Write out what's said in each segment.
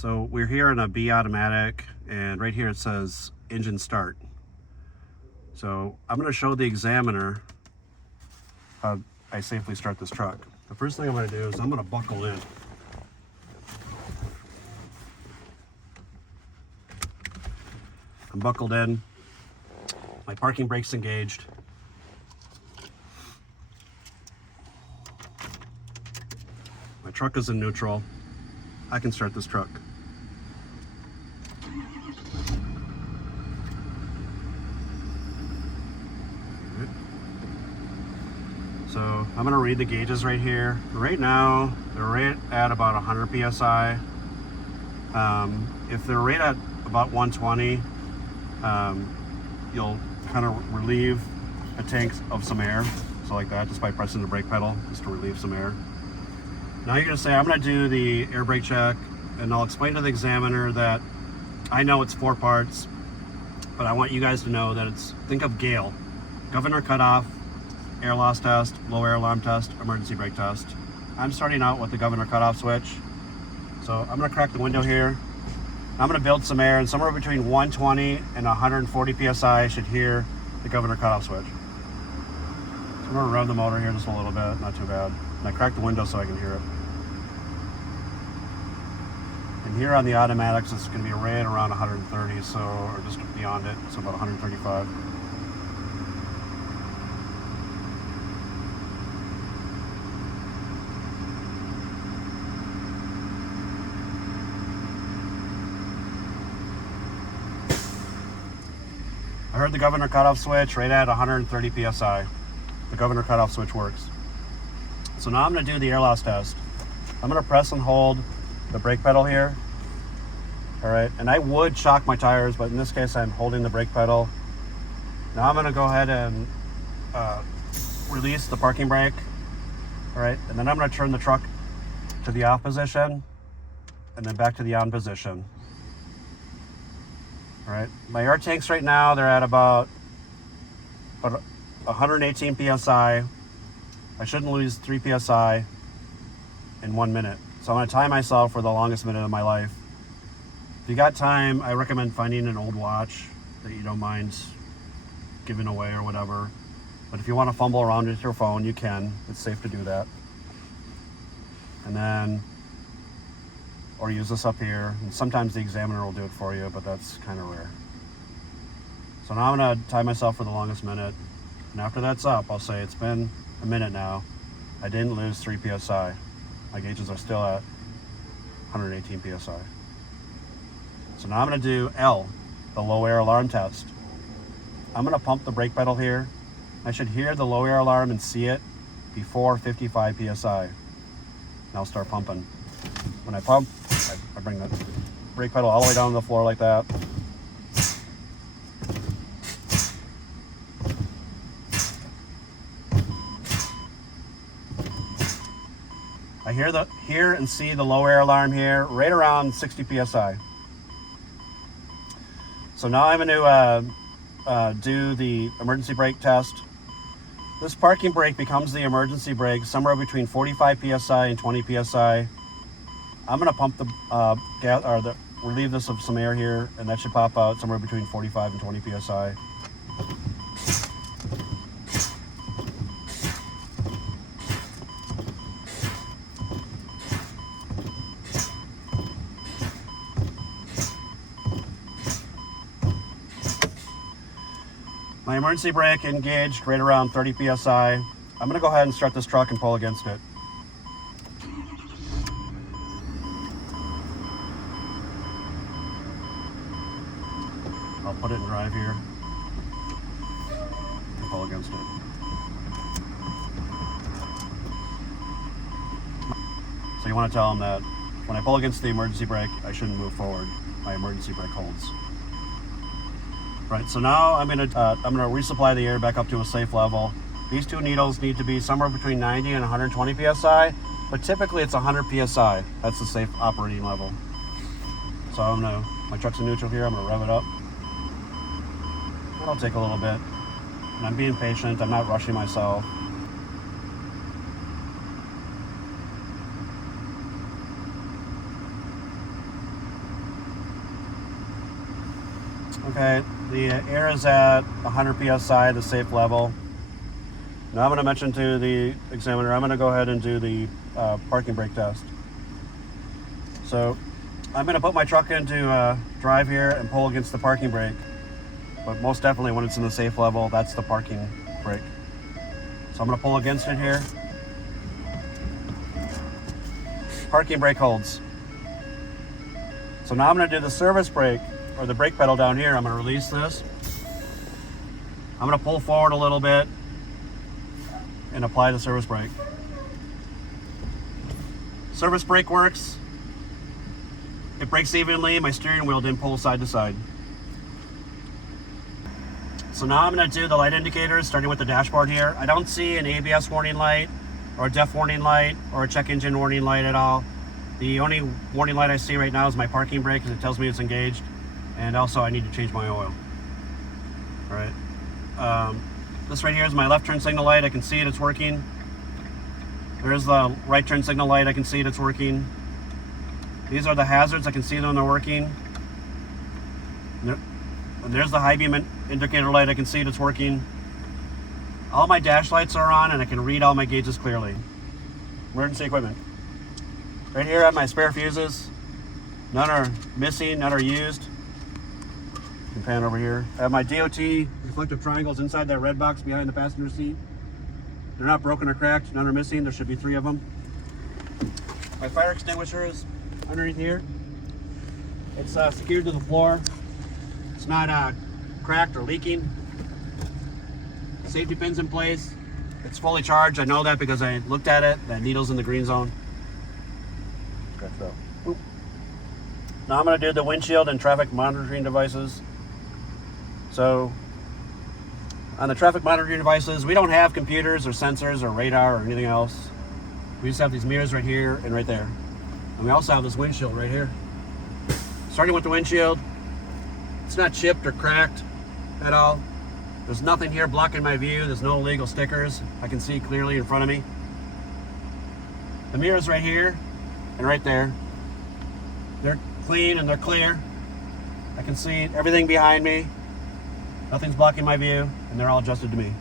So we're here in a B automatic, and right here it says engine start. So I'm going to show the examiner how I safely start this truck. The first thing I'm going to do is I'm going to buckle in. I'm buckled in. My parking brake's engaged. My truck is in neutral. I can start this truck. So I'm going to read the gauges right here. Right now, they're right at about 100 psi. If they're right at about 120, you'll kind of relieve a tank of some air. So like that, just by pressing the brake pedal, just to relieve some air. Now you're going to say, I'm going to do the air brake check, and I'll explain to the examiner that I know it's 4 parts, but I want you guys to know that it's, think of GALE, governor cutoff, air loss test, low air alarm test, emergency brake test. I'm starting out with the governor cutoff switch. So I'm going to crack the window here. I'm going to build some air, and somewhere between 120 and 140 psi I should hear the governor cutoff switch. So I'm going to rev the motor here just a little bit, not too bad. And I crack the window so I can hear it. And here on the automatics, it's going to be right around 130, so, or just beyond it, so about 135. I heard the governor cutoff switch right at 130 psi. The governor cutoff switch works. So now I'm going to do the air loss test. I'm going to press and hold the brake pedal here. All right, and I would shock my tires, but in this case I'm holding the brake pedal. Now I'm going to go ahead and release the parking brake. All right, and then I'm going to turn the truck to the off position and then back to the on position. All right, my air tanks right now, they're at about 118 psi. I shouldn't lose 3 psi in 1 minute. So I'm going to time myself for the longest minute of my life. If you got time, I recommend finding an old watch that you don't mind giving away or whatever. But if you want to fumble around with your phone, you can. It's safe to do that. And then, or use this up here. And sometimes the examiner will do it for you, but that's kind of rare. So now I'm going to time myself for the longest minute. And after that's up, I'll say it's been a minute now. I didn't lose 3 psi. My gauges are still at 118 psi. So now I'm going to do L, the low air alarm test. I'm going to pump the brake pedal here. I should hear the low air alarm and see it before 55 psi. And I'll start pumping. When I pump, I bring the brake pedal all the way down to the floor like that. I hear and see the low air alarm here right around 60 psi. So now I'm going to do the emergency brake test. This parking brake becomes the emergency brake somewhere between 45 psi and 20 psi. I'm going to pump the gas, or relieve this of some air here, and that should pop out somewhere between 45 and 20 psi. My emergency brake engaged right around 30 psi. I'm going to go ahead and start this truck and pull against it. I'll put it in drive here and pull against it. So you want to tell them that when I pull against the emergency brake, I shouldn't move forward. My emergency brake holds. Right, so now I'm gonna resupply the air back up to a safe level. These 2 needles need to be somewhere between 90 and 120 psi, but typically it's 100 psi. That's the safe operating level. So my truck's in neutral here, I'm gonna rev it up. It'll take a little bit. And I'm being patient, I'm not rushing myself. Okay, the air is at 100 psi, the safe level. Now I'm going to mention to the examiner, I'm going to go ahead and do the parking brake test. So I'm going to put my truck into drive here and pull against the parking brake. But most definitely when it's in the safe level, that's the parking brake. So I'm going to pull against it here. Parking brake holds. So now I'm going to do the service brake, or the brake pedal down here. I'm going to release this. I'm going to pull forward a little bit and apply the service brake. Service brake works. It brakes evenly. My steering wheel didn't pull side to side. So now I'm going to do the light indicators, starting with the dashboard here. I don't see an ABS warning light or a DEF warning light or a check engine warning light at all. The only warning light I see right now is my parking brake, because it tells me it's engaged. And also I need to change my oil. All right. This right here is my left turn signal light. I can see it, it's working. There's the right turn signal light. I can see it, it's working. These are the hazards. I can see them, they're working. And there's the high beam indicator light. I can see it, it's working. All my dash lights are on and I can read all my gauges clearly. Emergency equipment. Right here I have my spare fuses. None are missing, none are used. You can pan over here. I have my DOT reflective triangles inside that red box behind the passenger seat. They're not broken or cracked, none are missing. There should be 3 of them. My fire extinguisher is underneath here. It's secured to the floor. It's not cracked or leaking. Safety pin's in place. It's fully charged. I know that because I looked at it. That needle's in the green zone. Now I'm going to do the windshield and traffic monitoring devices. So on the traffic monitoring devices, we don't have computers or sensors or radar or anything else. We just have these mirrors right here and right there. And we also have this windshield right here. Starting with the windshield, it's not chipped or cracked at all. There's nothing here blocking my view. There's no illegal stickers. I can see clearly in front of me. The mirrors right here and right there, they're clean and they're clear. I can see everything behind me. Nothing's blocking my view, and they're all adjusted to me.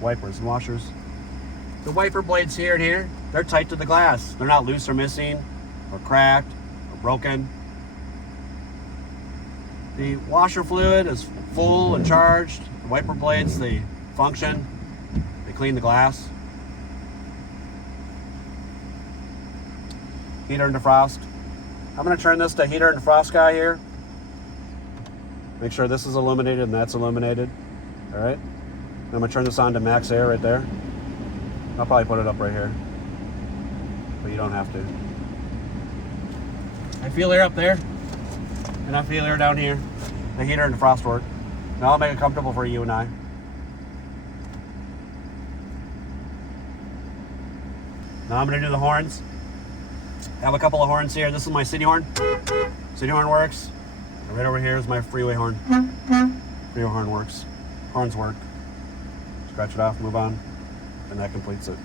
Wipers and washers. The wiper blades here and here, they're tight to the glass. They're not loose or missing or cracked or broken. The washer fluid is full and charged. The wiper blades, they function. They clean the glass. Heater and defrost. I'm going to turn this to heater and defrost guy here. Make sure this is illuminated and that's illuminated. All right. I'm going to turn this on to max air right there. I'll probably put it up right here, but you don't have to. I feel air up there, and I feel air down here. The heater and defrost work. Now I'll make it comfortable for you and I. Now I'm going to do the horns. I have a couple of horns here. This is my city horn. City horn works. And right over here is my freeway horn. Freeway horn works. Horns work. Scratch it off, move on, and that completes it.